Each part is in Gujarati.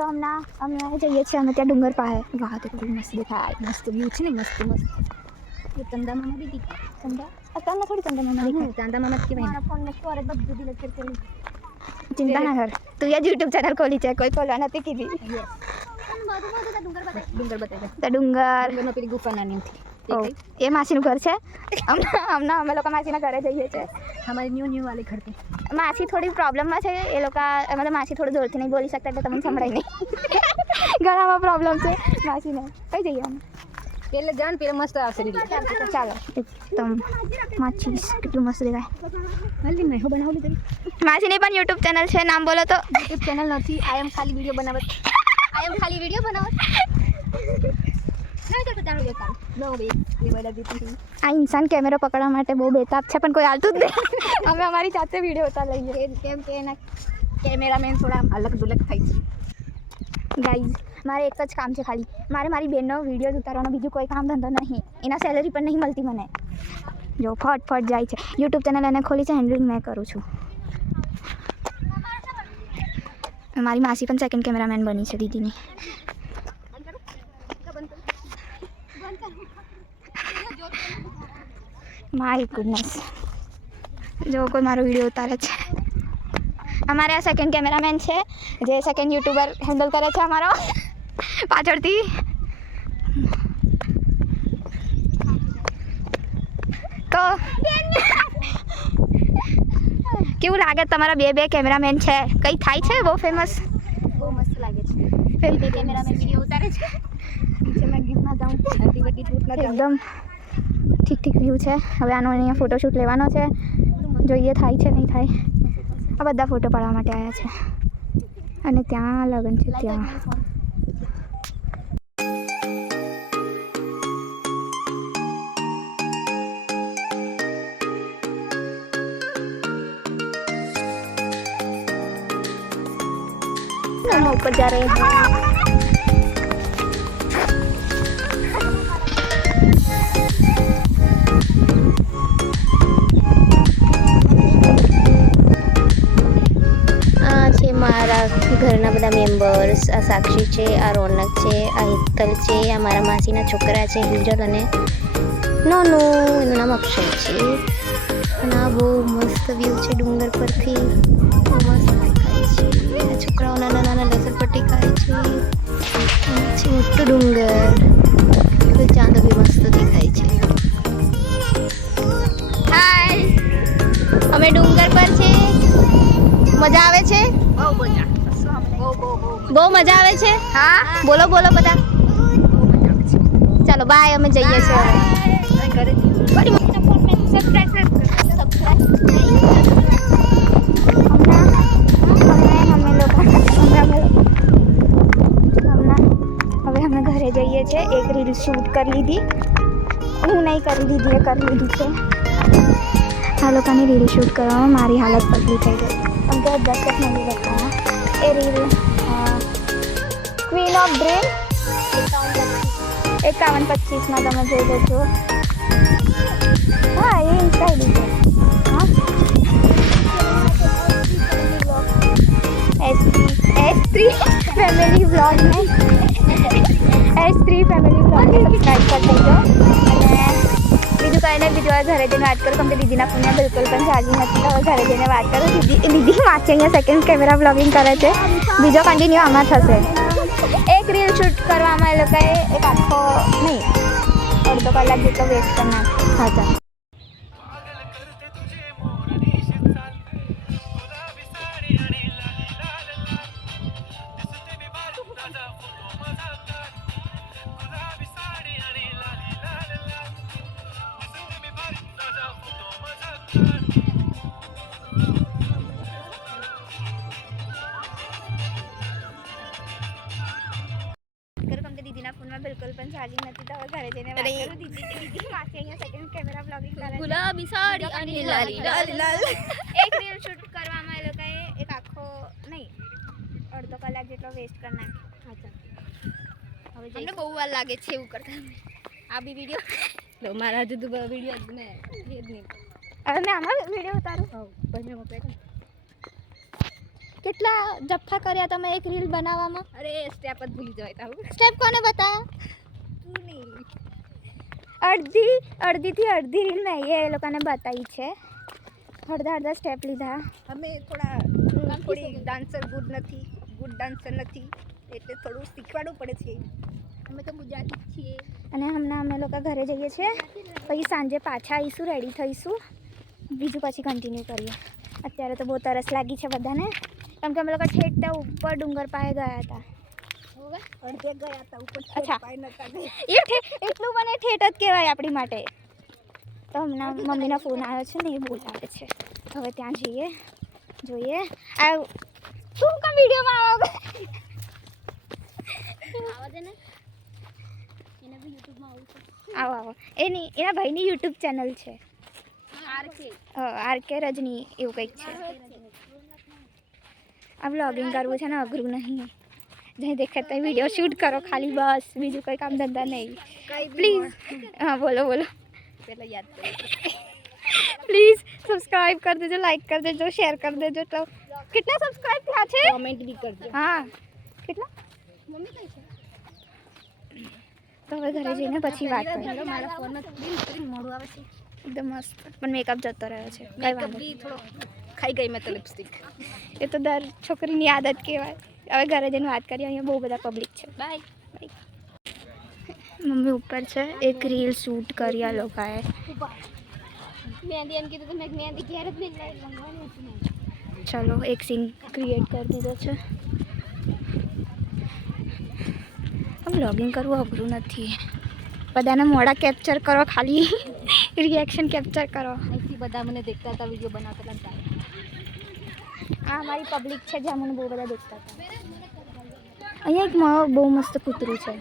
તો અમે જઈએ છીએ અમે ત્યાં ડુંગર પાસે. વાહ તો કેટલું મસ્ત દેખાય, મસ્ત વ્યૂ છે ને, મસ્ત મસ્ત. એ ચંદા મામા બી દેખાય. ચંદા અત્યારના થોડી ચંદા મામા દેખાય. ચંદા મામા કેવાય મારા ફોનમાં સ્ટોરેજ બધું ડિલીટ કરી. ચિંતા ના કર, તું યાર YouTube ચેનલ ખોલી છે, કોઈ ખોલવા નથી કીધી. ડુંગર બતાવી ડુંગર પેલી ગુફા નાની હતી. એ માસીનું ઘર છે. હમણાં અમે લોકો માસીના ઘરે જઈએ છીએ. અમારી ન્યૂ વાલી ઘર થી માસી થોડી પ્રોબ્લેમમાં છે. એ લોકો મતલબ માસી થોડું જોરથી નહીં બોલી શકતા એટલે તમને સંભળાય નહીં. ઘણામાં પ્રોબ્લેમ છે માસીને. કઈ જઈએ અમે પેલે જાણ પેલે મસ્ત આવશે. ચાલો એકદમ માચીસ કેટલું મસ્ત દેખાય. હલ્દી મેં હું બનાવું લીધું. માસીની પણ YouTube ચેનલ છે, નામ બોલો તો. YouTube ચેનલ નથી, આઈ એમ ખાલી વિડીયો બનાવત. આ ઇન્સાન કેમેરો પકડવા માટે બહુ બેતાબ છે, પણ કોઈ આવતું જ નહીં. અમે અમારી જાતે વિડીયો ઉતાર લઈએ કેમ કે એના કેમેરામેન થોડા અલગ દુલગ થાય છે. ગાઈઝ મારે એક જ કામ છે ખાલી, મારી બહેનનો વિડીયો ઉતારવાનો, બીજું કોઈ કામ ધંધો નહીં. એના સેલરી પણ નહીં મળતી મને. જો ફટ જાય છે. યુટ્યુબ ચેનલ એને ખોલી છે, હેન્ડલિંગ મેં કરું છું. મારી માસી પણ સેકન્ડ કેમેરામેન બની છે દીદીની. માય ગુડનેસ, જો કોઈ મારો વિડીયો ઉતારે છે. અમારે આ સેકન્ડ કેમેરામેન છે, જે સેકન્ડ યુટ્યુબર હેન્ડલ કરે છે અમારો પાછળથી. તો કેવું લાગે તમારા બે કેમેરામેન છે? કઈ થાય છે બહુ ફેમસ? બહુ મસ્ત લાગે છે. બે કેમેરામેન વિડીયો ઉતારે છે. નીચે મેં ગીતમાં જાઉં, એકદમ ઠીક વ્યૂ છે. હવે આનો અહીંયા ફોટોશૂટ લેવાનો છે, જોઈએ થાય છે નહીં થાય. આ બધા ફોટો પાડવા માટે આવ્યા છે. અને ત્યાં લગન છે ત્યાં. ऊपर जा रहे हैं. આ છે મારા ઘરના બધા મેમ્બર્સ. આ સાક્ષી છે, આ રોનક છે, આ હિતલ છે, આ મારા માસીના છોકરા છે હિજલ અને નોનું, એનું નામ અક્ષય છે. અને આ બહુ મસ્ત વ્યૂ છે ડુંગર પરથી, બહુ મસ્ત દેખાય છે. છોકરાઓ નાના નાના લસણપટ્ટી ખાય છે. મોટું ડુંગર, ચાંદો બી મસ્ત દેખાય છે. હાય, અમે ડુંગર પર છે. મજા આવે છે? બહુ મજા આવે છે. હા બોલો બધા. ચાલો બાય, અમે જઈએ છીએ ઘરે. હવે અમે ઘરે જઈએ છીએ. એક રીલ શૂટ કરી લીધી, હું નહીં કરી લીધી, એ કરી લીધી છે. આ લોકોની રીલ શૂટ કરવામાં મારી હાલત પતલી થઈ ગઈ. કેમ કે 10 નહીં બતાવ્યા. એ રીલ ક્વીન ઓફ ડ્રીમ 51-25માં તમે જોઈ લેજો. હા એ ઇન્સ્ટા છે. હા S3 ફેમિલી વ્લોગ ને S3 ફેમિલી વ્લોગને સબસ્ક્રાઈબ કરી દેજો. અને બીજું કંઈ નહીં, બીજું ઘરે જઈને વાત કરું. કેમ કે દીદીના ફોનમાં બિલકુલ પણ ચાર્જિંગ નથી, તો હવે ઘરે જઈને વાત કરું. દીદી વાંચે અહીંયા સેકન્ડ કેમેરા વ્લોગિંગ કરે છે. બીજો કન્ટિન્યુ આમાં થશે. એક રીલ શૂટ કરવામાં એ લોકોએ એક આખો નહીં અડધો કલાક જેટલો વેસ્ટ કરી નાખ્યો. હા ચાલો. દીદીના ફોનમાં બિલકુલ પણ ચાર્જિંગ નથી, તો હવે ઘરે જઈને વાત કરું. દીદી માસી અહીંયા સેકન્ડ કેમેરા બ્લોગિંગ કરે છે. ગુલાબી સાડી અને લાલી લાલ. એક રીલ શૂટ કરવામાં એ લોકોએ એક આખો નહીં અડધો કલાક જેટલો વેસ્ટ કરી નાખ્યો. હવે અમને બહુ વાર લાગે છે એવું કરતા. આ બી વિડીયો મારા જુદું વિડીયો ને હવે મેં આમાં વિડીયો ઉતારું. પછી કેટલા જફ્ફા કર્યા તમે એક રીલ બનાવવામાં. અરે સ્ટેપ જ ભૂલી જવાય તારું. સ્ટેપ કોને બતા? તું નહીં. અડધીથી અડધી રીલ મેં એ લોકોને બતાવી છે. અડધા સ્ટેપ લીધા. અમે થોડી ડાન્સર ગુડ નથી એટલે થોડું શીખવાડવું પડે છે. અમે તો ગુજરાતી જ છીએ. અને હમણાં અમે લોકો ઘરે જઈએ છીએ, પછી સાંજે પાછા આવીશું, રેડી થઈશું, બીજું પછી કન્ટિન્યુ કરીએ. અત્યારે તો બહુ તરસ લાગી છે બધાને, કેમ કે અમે લોકો ઠેઠ ત્યાં ઉપર ડુંગર પાસે ગયા હતા. અડધે ગયા હતા ઉપર. અચ્છા, પાય નતા ગયા. એટલું મને ઠેઠ જ કહેવાય આપણી માટે. તો હમણાં મમ્મીનો ફોન આવ્યો છે ને, એ બોલાવે છે. હવે ત્યાં જઈએ, જોઈએ. તું કાં વિડીયોમાં આવો? આવો એના ભાઈની યુટ્યુબ ચેનલ છે, આરકે રજની એવું કંઈક છે. આ વ્લોગિંગ કરવું છે ને અઘરું નહીં, જ્યાં દેખાય ત્યાં વિડીયો શૂટ કરો ખાલી, બસ બીજું કોઈ કામ ધંધા નહીં. પ્લીઝ હા બોલો પહેલા યાદ કરો. પ્લીઝ સબસ્ક્રાઇબ કરી દેજો, લાઈક કરી દેજો, શેર કરી દેજો. તો કેટલા સબસ્ક્રાઇબ થયા છે? કમેન્ટ બી કરજો. હા, કેટલા? મમ્મી કઈ છે? તો હવે ઘરે જઈને પછી વાત કરીએ. મારા ફોનમાં સ્ક્રીન મોડું આવે છે. એકદમ મસ્ત, પણ મેકઅપ જતો રહ્યો છે. કઈ મેકઅપ વાંધો બી થોડો ખાઈ ગઈ મેં તો લિપસ્ટિક. એ તો દર છોકરીની આદત કહેવાય. હવે ઘરે જઈને વાત કરીએ. અહીંયા બહુ બધા પબ્લિક છે. બાય. મમ્મી ઉપર છે, એક રીલ શૂટ કરી આ લોકોએ. મહેંદી એમ કીધું તો મેં મહેંદી ઘેર જ નહીં લંગવાની હતી. ચલો એક સીન ક્રિએટ કરી દીધો છે. વ્લોગિંગ કરવું અઘરું નથી, બધાના મોઢા કેપ્ચર કરો, ખાલી રિએક્શન કેપ્ચર કરો. અહીંથી બધા મને દેખતા હતા, વિડીયો બનાવતા હતા. આ અમારી પબ્લિક છે, જ્યાં મને બહુ બધા દેખતા હતા. અહીંયા એક બહુ મસ્ત કૂતરું છે,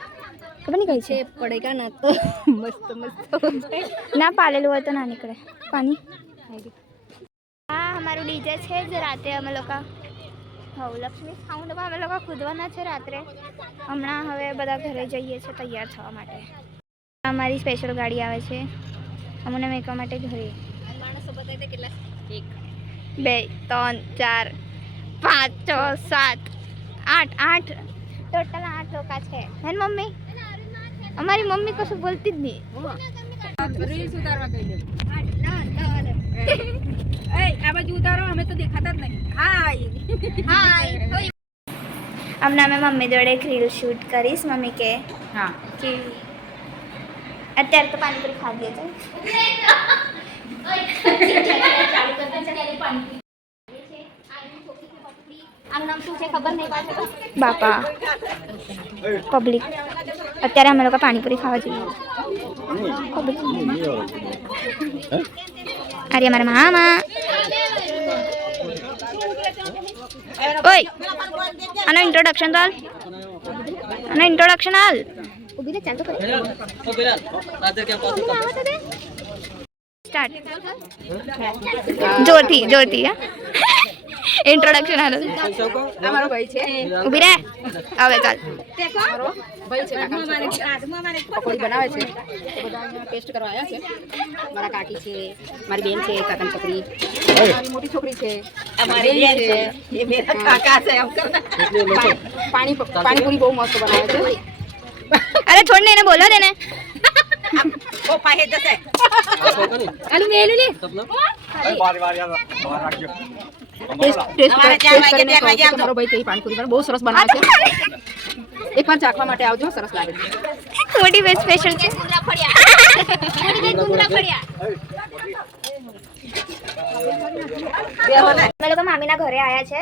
ખબર નહીં કઈ છે. પડેગા ના તો મસ્ત ના પાલેલું હોય તો ના નીકળે પાણી. હા, અમારું ડીજે છે જે રાતે અમે લોકો લક્ષ્મી સાઉન્ડમાં અમે લોકો કૂદવાના છે રાત્રે. હમણાં હવે બધા ઘરે જઈએ છીએ તૈયાર થવા માટે. અમારી સ્પેશિયલ ગાડી આવે છે અમને મેકવા માટે ઘરે. માણસો બતાવી દે કેટલા? 1 2 3 4 5 6 7 8 ટોટલ 8 લોકો છે. હે મમ્મી? અમારી મમ્મી કશું બોલતી જ નહીં. રીલ્સ ઉતારવા કહી દે. આ બાજુ ઉતારો, અમે તો દેખાતા જ નહીં. હાય. હમણાં મેં મમ્મી જોડે એક રીલ શૂટ કરીશ. મમ્મી કે હા કે અત્યારે તો પાણીપુરી ખાધી છે. આનું નામ શું છે ખબર નહીં પાછળ. બાપા પબ્લિક. અત્યારે અમે લોકો પાણીપુરી ખાવા જઈએ. અરે મારા મામા. ઓય આનો ઇન્ટ્રોડક્શન તો હાલ. ઊભી રે, ચાલ તો કરે. સ્ટાર્ટ. જોરથી હા. ઇન્ટ્રોડક્શન હાલ. અમારો ભાઈ છે. ઊભી રે, હવે ચાલ. મારો ભાઈ છે. પકોડી બનાવે છે. તો બધા અહીંયા ટેસ્ટ કરવા આવ્યા છે. મારા કાકી છે, મારી બેન છે, કાકાની છોકરી, મારી મોટી છોકરી છે, અમારી બેન છે, એ મેરા કાકા છે. એમ કર. પાણીપુરી બહુ મસ્ત બનાવે છે. અરે છોડ ને, એને બોલો દે ને. ઓ પાહે જશે. આલુ મેલું લે. મારો ભાઈ કઈ પાણીપુરી બહુ સરસ બનાવે છે. એકવાર ચાખવા માટે આવજો, સરસ લાગે છે. મોટી બેસ્ટ સ્પેશિયલ છે. અમે લોકો મામીના ઘરે આવ્યા છે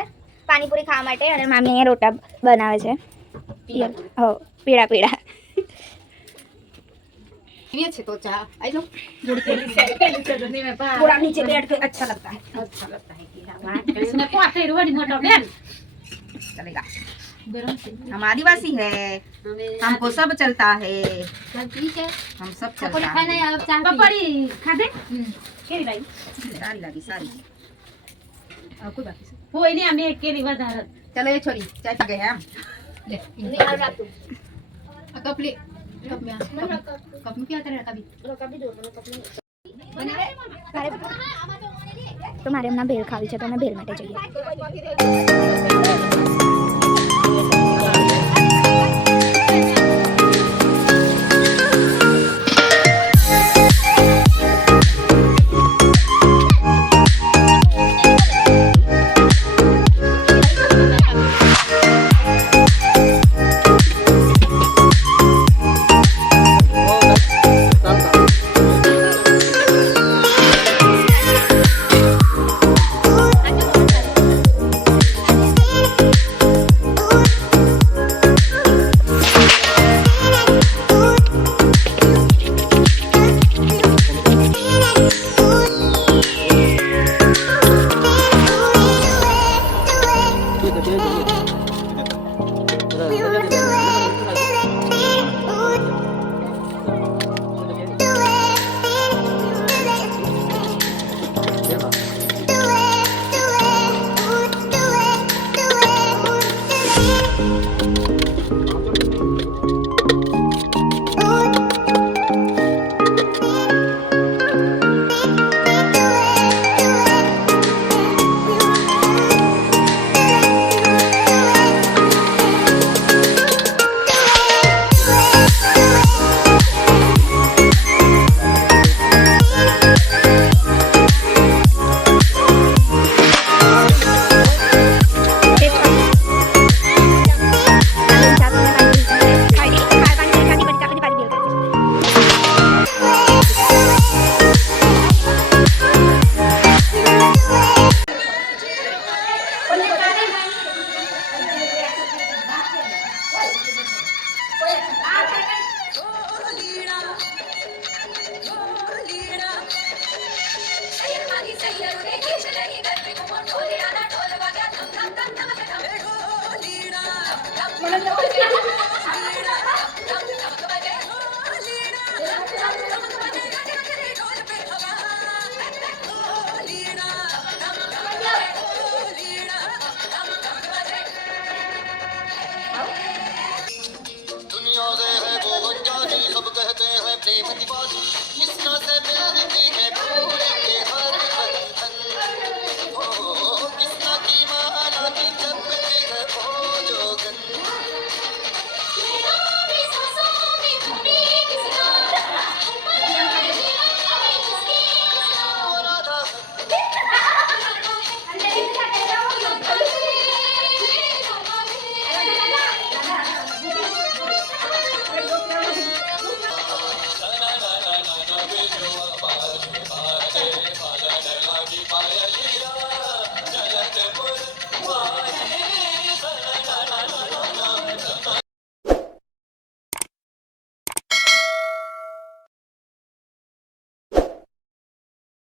પાણીપુરી ખાવા માટે, અને મામી અહીંયા રોટા બનાવે છે. પીળા ये छे तो चाह आई लो जोड़ी के पूरा नीचे बैठ के अच्छा लगता है इसमें को आते रोडी मोटो बेन चलेगा। हम आदिवासी है, हमको सब चलता है, ठीक है हम सब चलता है। पपड़ी खा दे केरी भाई सारी लगी सारी कोई बात नहीं कोई नहीं हमें केरी વધારે चलो ये छोरी चाय पी गए हम ले कप ले कप में कप में क्या करेगा कभी दो कप में बना रहे તો મારે હમણાં ભેળ ખાવી છે તો અમે ભેળ માટે જઈએ.